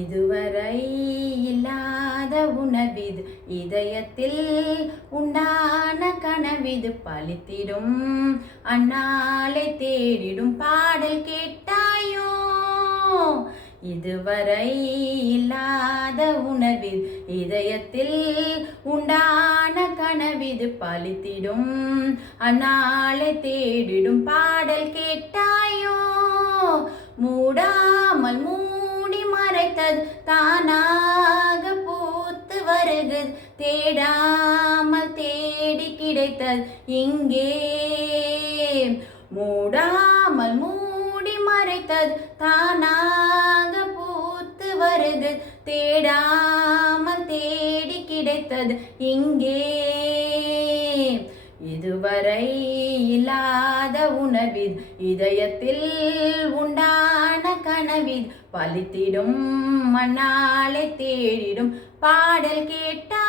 இதுவரை இல்லாத உணவிது, இதயத்தில் உண்டான கனவிது, பலித்திடும் அந்நாளை தேடிடும் பாடல் கேட்டாயோ. இதுவரை இல்லாத உணவிது, இதயத்தில் உண்டான கனவிது, பலித்திடும் அந்நாளை தேடிடும் பாடல் கேட்டாயோ. மூடாமல் மூடி மறைத்தது தானாக பூத்து வருகிறது, தேடாமல் தேடி கிடைத்தது இங்கே. மூடாமல் மூடி மறைத்தது தானாக பூத்து வருகிறது, தேடாமல் தேடி கிடைத்தது இங்கே. இதுவரை இல்லாத உணவிது, இதயத்தில் உண்டான கனவிது, பலித்திடும் மண்ணாலை தேடிடும் பாடல் கேட்டா